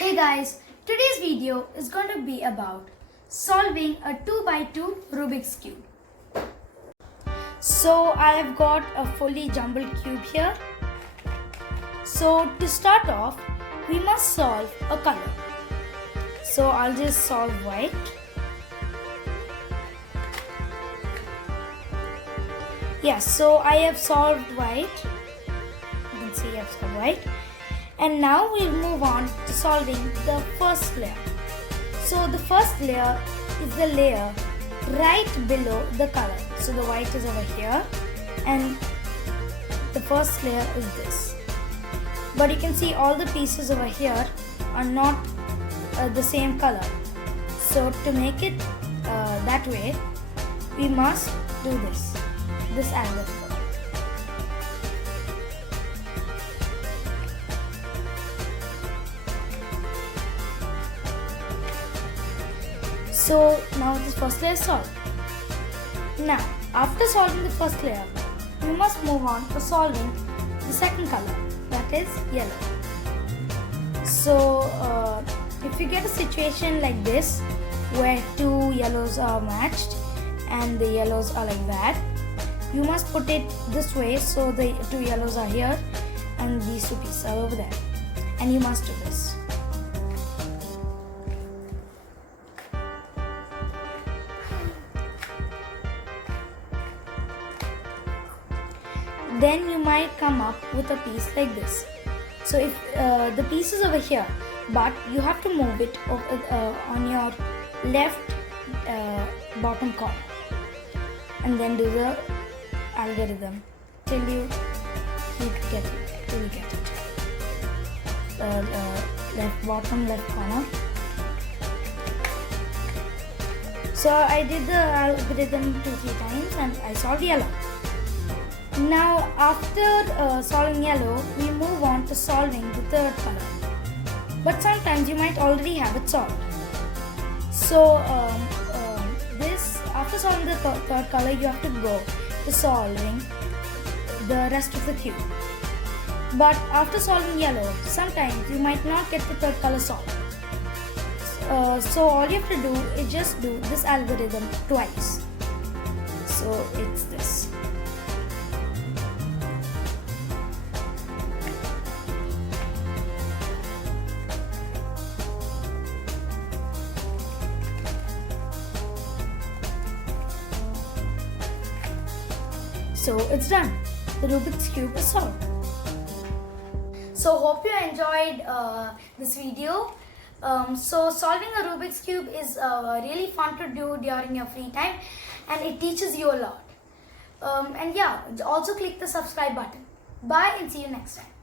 Hey guys, today's video is going to be about solving a 2x2 Rubik's Cube. So I have got a fully jumbled cube here. So to start off, we must solve a color. So I'll just solve white. Yes, so I have solved white. You can see I have solved white. And now we'll move on to solving the first layer. So the first layer is the layer right below the color. So the white is over here and the first layer is this. But you can see all the pieces over here are not the same color. So to make it that way, we must do this algorithm. So now this first layer is solved. Now, after solving the first layer, we must move on to solving the second color, that is yellow. So if you get a situation like this, where two yellows are matched and the yellows are like that, you must put it this way so the two yellows are here and these two pieces are over there. And you must do this. Then you might come up with a piece like this. So if the piece is over here, but you have to move it on your left bottom corner and then do the algorithm till you get it. Left bottom, left corner. So I did the algorithm 2-3 times and I solved yellow. Now after solving yellow, we move on to solving the third color. But sometimes you might already have it solved. So after solving the third color, you have to go to solving the rest of the cube. But after solving yellow, sometimes you might not get the third color solved. So all you have to do is just do this algorithm twice. So it's this. So it's done. The Rubik's Cube is solved. So hope you enjoyed this video. So solving a Rubik's Cube is really fun to do during your free time and it teaches you a lot. And yeah, also click the subscribe button. Bye and see you next time.